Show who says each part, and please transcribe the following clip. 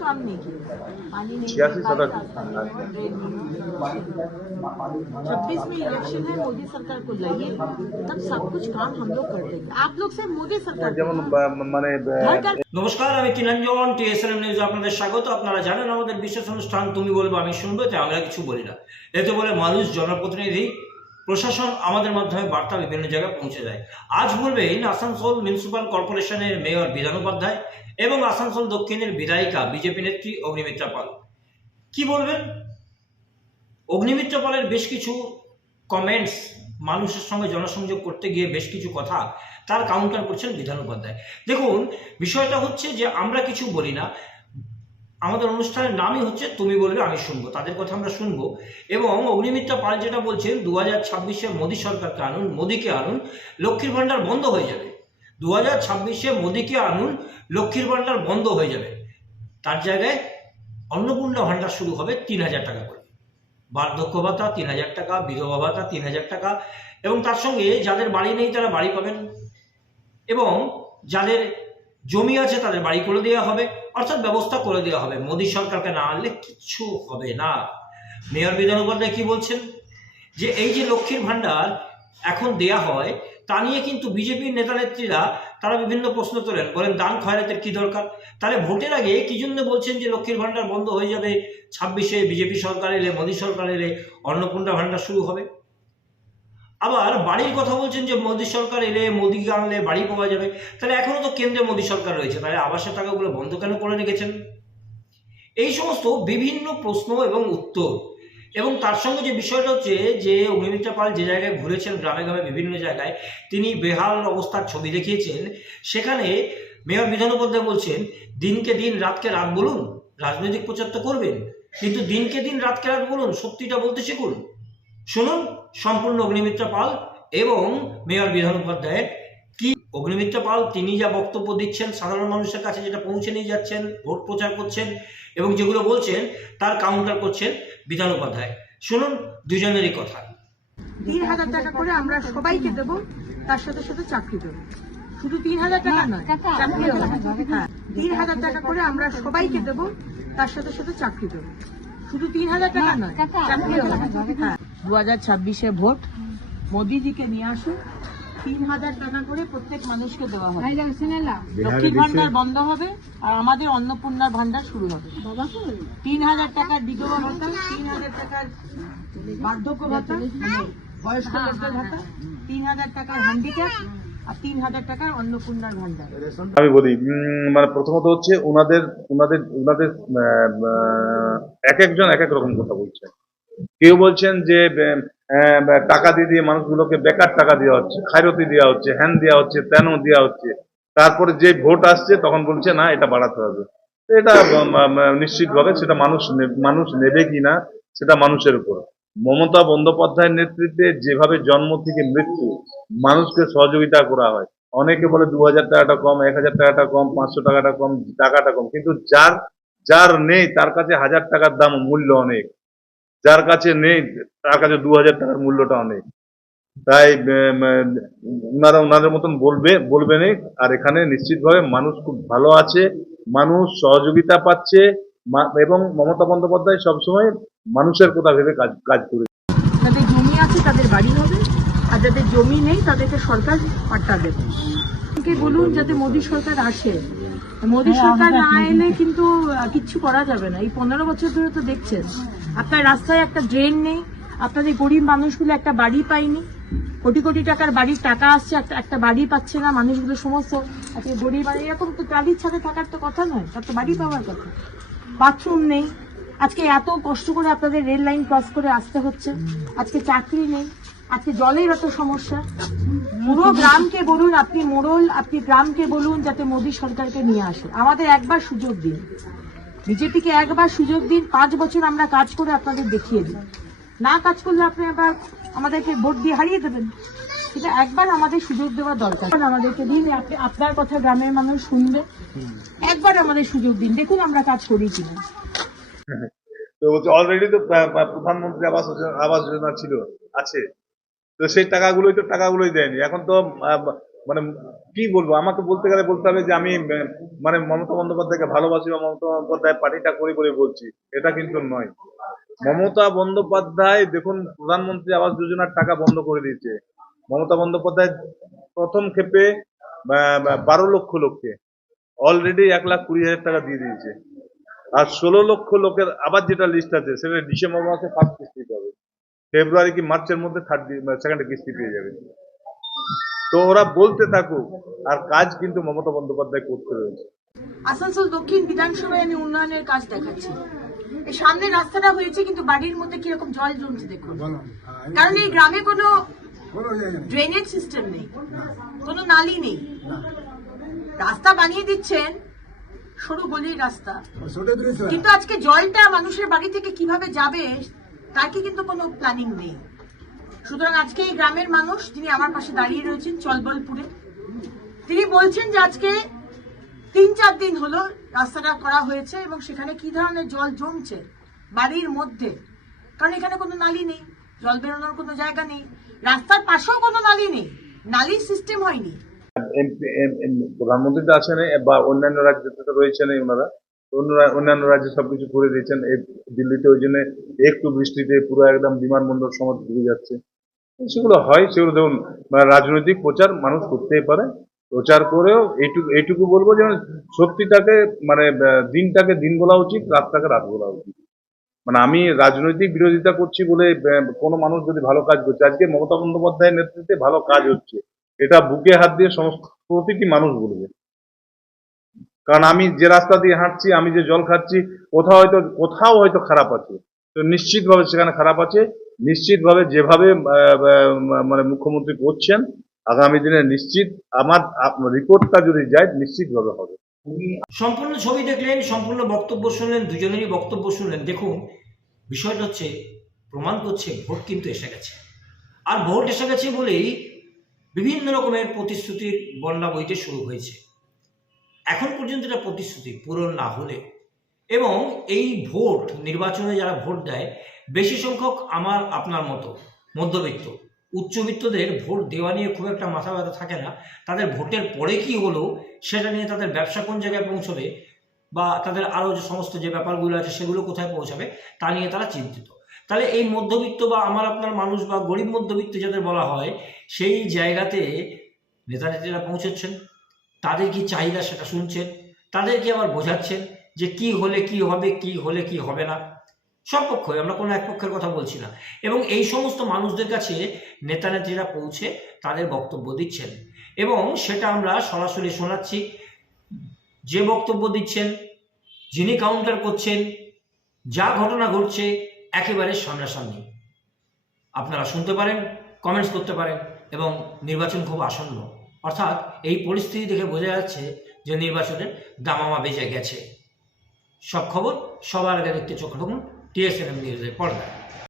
Speaker 1: काम नहीं किया पानी नहीं
Speaker 2: छियासी
Speaker 1: दे
Speaker 2: सदस्य।
Speaker 1: पाए, रास्ता नहीं है, ड्रेन नहीं है। छब्बीस में इलेक्शन है मोदी सरकार को लाइए तब सब कुछ काम हम लोग कर देंगे आप लोग से मोदी सरकार को
Speaker 2: যেমন
Speaker 1: काम।
Speaker 2: বা- মানে
Speaker 1: घर घर
Speaker 3: নমস্কার আমি তিনঞ্জন টিএসএলএম নিউজে আপনাদের স্বাগত আপনারা জানেন আমাদের বিশেষ অনুষ্ঠান তুমি বলবো আমি শুনবো তাই আমরা কিছু বলি না এতে বলে মানুষ জনপ্রতিনিধি প্রশাসন আমাদের মাধ্যমে বার্তা বিভিন্ন জায়গায় পৌঁছে যায়। আজ বলবেন আসানসোল মিউনিসিপ্যাল কর্পোরেশনের মেয়র বিধান উপাধ্যায় এবং আসানসোল দক্ষিণের বিধায়িকা বিজেপি নেত্রী অগ্নিমিত্রা পাল। কি বলবেন? অগ্নিমিত্রা পালের বেশ কিছু কমেন্টস মানুষের সঙ্গে জনসংযোগ করতে গিয়ে বেশ কিছু কথা তার কাউন্টার করছেন বিধান উপাধ্যায়। দেখুন, বিষয়টা হচ্ছে যে আমরা কিছু বলি না। আমাদের অনুষ্ঠানের নামই হচ্ছে তুমি বলবে, আমি শুনব। তাদের কথা আমরা শুনব। এবং অগ্নিমিত্রা পাল যেটা বলছেন দু হাজার ছাব্বিশে মোদী সরকারকে আনুন, মোদীকে আনুন, লক্ষ্মীর ভাণ্ডার বন্ধ হয়ে যাবে। দু হাজার ছাব্বিশে মোদীকে আনুন, লক্ষ্মীর ভাণ্ডার বন্ধ হয়ে যাবে। তার জায়গায় অন্নপূর্ণা ভাণ্ডার শুরু হবে তিন হাজার টাকা করে। বার্ধক্য ভাতা তিন হাজার টাকা, বিধবা ভাতা তিন হাজার টাকা, এবং তার সঙ্গে যাদের বাড়ি নেই তারা বাড়ি পাবেন। এবং যাদের জমি আছে তাদের বাড়ি করে দেওয়া হবে, অর্থাৎ ব্যবস্থা করে দেওয়া হবে। মোদী সরকারকে না আনলে কিচ্ছু হবে না। মেয়র বিধান উপাধ্যায় কি বলছেন? যে এই যে লক্ষ্মীর ভাণ্ডার এখন দেয়া হয়, তা নিয়ে কিন্তু বিজেপির নেতা নেত্রীরা তারা বিভিন্ন প্রশ্ন তোলেন। বলেন, দান খয়রাতের কি দরকার? তাহলে ভোটের আগে কি জন্য বলছেন যে লক্ষ্মীর ভাণ্ডার বন্ধ হয়ে যাবে? ছাব্বিশে বিজেপি সরকার এলে, মোদী সরকার এলে অন্নপূর্ণা ভাণ্ডার শুরু হবে। আবার বাড়ির কথা বলছেন যে মোদী সরকার এলে মোদীকে আনলে বাড়ি পাওয়া যাবে, তাহলে এখনও তো কেন্দ্রে মোদী সরকার রয়েছে, তাহলে আবাসের টাকাগুলো বন্ধ কেন করে রেখেছেন? এই সমস্ত বিভিন্ন প্রশ্ন এবং উত্তর, এবং তার সঙ্গে যে বিষয়টা হচ্ছে যে অগ্নিমিত্রা পাল যে জায়গায় ঘুরেছেন, গ্রামে গ্রামে বিভিন্ন জায়গায়, তিনি বেহাল অবস্থার ছবি দেখিয়েছেন, সেখানে মেয়র বিধান উপাধ্যায় বলছেন, দিনকে দিন, রাতকে রাত বলুন, রাজনৈতিক প্রচার তো করবেন, কিন্তু দিনকে দিন, রাতকে রাত বলুন, সত্যিটা বলতে শিখুন। শুনুন সম্পূর্ণ অগ্নিমিত্রা পাল এবং মেয়র বিধান উপাধ্যায়ের কি অগ্নিমিত্রা পাল তিনি যা বক্তব্য দিচ্ছেন সাধারণ মানুষের কাছে যেটা পৌঁছে নিয়ে যাচ্ছেন ভোট প্রচার করছেন এবং যেগুলো বলছেন তার কাউন্টার করছেন বিধান উপাধ্যায়। শুনুন দুজনেরই কথা।
Speaker 1: তিন হাজার টাকা করে আমরা সবাইকে দেবো তার সাথে সাথে চাকরি দেবো। শুধু তিন হাজার টাকা নয় চাকরি হ্যাঁ তিন হাজার টাকা করে আমরা সবাইকে দেবো তার সাথে সাথে চাকরি দেবো। শুধু তিন হাজার টাকা নয় হ্যাঁ দু হাজার ছাব্বিশে ভোট মোদিজিকে নিয়ে আসুন। তিন হাজার টাকা করে প্রত্যেক মানুষকে দেওয়া হবে। লক্ষ্মীর ভান্ডার বন্ধ হবে আর আমাদের অন্নপূর্ণার ভান্ডার শুরু হবে। তিন হাজার টাকার বিধবা ভাতা তিন হাজার টাকার বার্ধক্য ভাতা মানে বয়স্ক ভাতা তিন হাজার টাকার হ্যান্ডিক্যাপ
Speaker 2: আমি বলি মানে প্রথমত হচ্ছে ওনাদের ওনাদের ওনাদের এক একজন এক এক রকম কথা বলছেন কেউ বলছেন যে টাকা দিয়ে দিয়ে মানুষগুলোকে বেকার টাকা দেওয়া হচ্ছে খায়রতি দেওয়া হচ্ছে, হ্যান দেওয়া হচ্ছে, তেন দেওয়া হচ্ছে। তারপরে যে ভোট আসছে তখন বলছে, না, এটা বাড়াতে হবে। এটা নিশ্চিতভাবে সেটা মানুষ মানুষ নেবে কিনা, সেটা মানুষের উপর। মমতা বন্দ্যোপাধ্যায়ের নেতৃত্বে যেভাবে জন্ম থেকে মৃত্যু মানুষকে সহযোগিতা করা হয়। অনেকে বলে দু হাজার টাকাটা কম, এক হাজার টাকাটা কম, পাঁচশো টাকাটা কম টাকাটা কম। কিন্তু যার যার নেই, তার কাছে হাজার টাকার দাম মূল্য অনেক। যার কাছে নেই, তার কাছে দু হাজার টাকার মূল্যটা অনেক তাই ওনারা ওনাদের মতন বলবে বলবেনই আর এখানে নিশ্চিতভাবে মানুষ খুব ভালো আছে। মানুষ সহযোগিতা পাচ্ছে। এবং মমতা বন্দ্যোপাধ্যায় সবসময় মানুষের কথা ভেবে কাজ কাজ করে
Speaker 1: যাদের জমি আছে তাদের বাড়ি হবে আর যাদের জমি নেই তাদেরকে সরকার পাট্টা দেবে। কে বলুন যাতে মোদী সরকার আসে। মোদী সরকার না এলে কিন্তু কিচ্ছু করা যাবে না। এই পনেরো বছর ধরে তো দেখছেন আপনার রাস্তায় একটা ড্রেন নেই আপনাদের গরিব মানুষগুলো একটা বাড়ি পায়নি কোটি কোটি টাকার বাড়ির টাকা আসছে একটা একটা বাড়ি পাচ্ছে না মানুষগুলো সমস্ত। আজকে গরিব বাড়ি এরকম তো টালির ছাদে থাকার তো কথা নয় তার তো বাড়ি পাওয়ার কথা। বাথরুম নেই। আজকে এত কষ্ট করে আপনাদের রেল লাইন ক্রস করে আসতে হচ্ছে। আজকে চাকরি নেই। আজকে জলের এত সমস্যা। পুরো গ্রামকে বলুন, আপনি মোড়ল, আপনি গ্রামকে বলুন, যাতে মোদী সরকারকে নিয়ে আসে। আমাদের একবার সুযোগ দিন। বিজেপিকে একবার সুযোগ দিন। পাঁচ বছর আমরা কাজ করে আপনাদের দেখিয়ে দিন না কাজ করলে আপনি আবার আমাদেরকে ভোট দিয়ে হারিয়ে দেবেন। সেটা একবার আমাদের সুযোগ দেওয়া দরকার। আমাদেরকে দিন আপনার কথা গ্রামের মানুষ শুনবে। একবার আমাদের সুযোগ দিন, দেখুন আমরা কাজ করি কিনা।
Speaker 2: তো অলরেডি তো প্রধানমন্ত্রী আবাস আবাস যোজনা ছিল, আছে। তো সেই টাকাগুলোই তো টাকাগুলোই দেয়নি। এখন তো মানে কি বলব, আমাকে বলতে গেলে বলতে হবে যে আমি মানে মমতা বন্দ্যোপাধ্যায়কে ভালোবাসি বা মমতা বন্দ্যোপাধ্যায় পার্টিটা করি বলে বলছি। এটা কিন্তু নয়। মমতা বন্দ্যোপাধ্যায়, দেখুন, প্রধানমন্ত্রী আবাস যোজনার টাকা বন্ধ করে দিয়েছে। মমতা বন্দ্যোপাধ্যায় প্রথম ক্ষেপে বারো লক্ষ লোককে অলরেডি এক লাখ কুড়ি হাজার টাকা দিয়ে দিয়েছে। আর ষোলো লক্ষ লোকের আবার যেটা লিস্ট আছে সেটা ডিসেম্বর মাসে ফার্স্ট কিস্তি পাবে। ফেব্রুয়ারি কি মার্চের মধ্যে থার্ড সেকেন্ড কিস্তি পেয়ে যাবে। তো ওরা বলতে থাকুক আর কাজ কিন্তু মমতা বন্দ্যোপাধ্যায় করতে রয়েছে।
Speaker 1: আসানসোল দক্ষিণ বিধানসভায় আমি উন্নয়নের কাজ দেখাচ্ছি। সামনে রাস্তাটা হয়েছে কিন্তু বাড়ির মধ্যে কীরকম জল জমছে দেখুন। কারণ এই গ্রামে কোনো ড্রেনেজ সিস্টেম নেই কোনো নালি নেই রাস্তা বানিয়ে দিচ্ছেন সরু গলির রাস্তা কিন্তু আজকে জলটা মানুষের বাড়ি থেকে কীভাবে যাবে তার কি কিন্তু কোনো প্ল্যানিং নেই। সুতরাং আজকে এই গ্রামের মানুষ যিনি আমার পাশে দাঁড়িয়ে রয়েছেন চলবলপুরে তিনি বলছেন যে আজকে তিন চার দিন হলো রাস্তাটা করা হয়েছে এবং সেখানে কি ধরনের জল জমছে বাড়ির মধ্যে। কারণ এখানে কোনো নালি নেই জল বেরোনোর কোনো জায়গা নেই। রাস্তার পাশেও কোনো নালি নেই। নালির সিস্টেম হয়নি।
Speaker 2: প্রধানমন্ত্রী তো আছেন বা অন্যান্য রাজ্যে তো রয়েছেন ওনারা। অন্য অন্যান্য রাজ্যে সবকিছু করে দিয়েছেন। দিল্লিতে ওই জন্য একটু বৃষ্টিতে পুরো একদম বিমানবন্দর সময় ডুবে যাচ্ছে। সেগুলো হয়, সেগুলো দেখুন মানে রাজনৈতিক প্রচার মানুষ করতেই পারে। প্রচার করেও এইটুকু এইটুকু বলব যেমন সত্যিটাকে মানে দিনটাকে দিন বলা উচিত, রাতটাকে রাত বলা উচিত। মানে আমি রাজনৈতিক বিরোধিতা করছি বলে কোনো মানুষ যদি ভালো কাজ করছে, আজকে মমতা বন্দ্যোপাধ্যায়ের নেতৃত্বে ভালো কাজ হচ্ছে। এটা বুকে হাত দিয়ে সমস্ত প্রতিটি মানুষ বলবে। কারণ আমি যে রাস্তা দিয়ে হাঁটছি, আমি যে জল খাচ্ছি, কোথাও হয়তো কোথাও হয়তো খারাপ আছে। তো নিশ্চিতভাবে সেখানে খারাপ আছে। নিশ্চিতভাবে যেভাবে মানে মুখ্যমন্ত্রী করছেন, আগামী দিনে নিশ্চিত আমার রিপোর্টটা যদি যায়, নিশ্চিতভাবে হবে।
Speaker 3: সম্পূর্ণ ছবি দেখলেন, সম্পূর্ণ বক্তব্য শুনলেন, দুজনেরই বক্তব্য শুনলেন। দেখুন, বিষয়টা হচ্ছে, প্রমাণ করছে, ভোট কিন্তু এসে গেছে। আর ভোট এসে গেছে বলেই বিভিন্ন রকমের প্রতিশ্রুতির বন্যা বইতে শুরু হয়েছে। এখন পর্যন্ত এটা প্রতিশ্রুতি পূরণ না হলে এবং এই ভোট, নির্বাচনে যারা ভোট দেয়, বেশি সংখ্যক আমার, আপনার মতো মধ্যবিত্ত উচ্চবিত্তদের ভোট দেওয়া নিয়ে খুব একটা মাথা ব্যথা থাকে না। তাদের ভোটের পরে কি হলো, সেটা নিয়ে তাদের ব্যবসা কোন জায়গায় পৌঁছবে বা তাদের আরও যে সমস্ত যে ব্যাপারগুলো আছে সেগুলো কোথায় পৌঁছাবে, তা নিয়ে তারা চিন্তিত। তাহলে এই মধ্যবিত্ত বা আমার আপনার মানুষ বা গরিব মধ্যবিত্ত যাদের বলা হয়, সেই জায়গাতে নেতা নেত্রীরা পৌঁছচ্ছেন, তাদের কি চাহিদা সেটা শুনছেন তাদেরকে আবার বোঝাচ্ছেন যে কি হলে কি হবে, কি হলে কি হবে না? সব পক্ষই, আমরা কোনো এক পক্ষের কথা বলছি না। এবং এই সমস্ত মানুষদের কাছে নেতা নেত্রীরা পৌঁছে তাদের বক্তব্য দিচ্ছেন। এবং সেটা আমরা সরাসরি শোনাচ্ছি। যে বক্তব্য দিচ্ছেন, যিনি কাউন্টার করছেন, যা ঘটনা ঘটছে, একেবারে সামনাসামনি। আপনারা শুনতে পারেন কমেন্টস করতে পারেন এবং নির্বাচন খুব আসন্ন। অর্থাৎ এই পরিস্থিতি দেখে বোঝা যাচ্ছে যে নির্বাচনের দামামা বেজে গেছে। সব খবর সবার আগে দেখতে চোখ রাখুন। ટીએસએનએમ ન્યૂઝે પડદા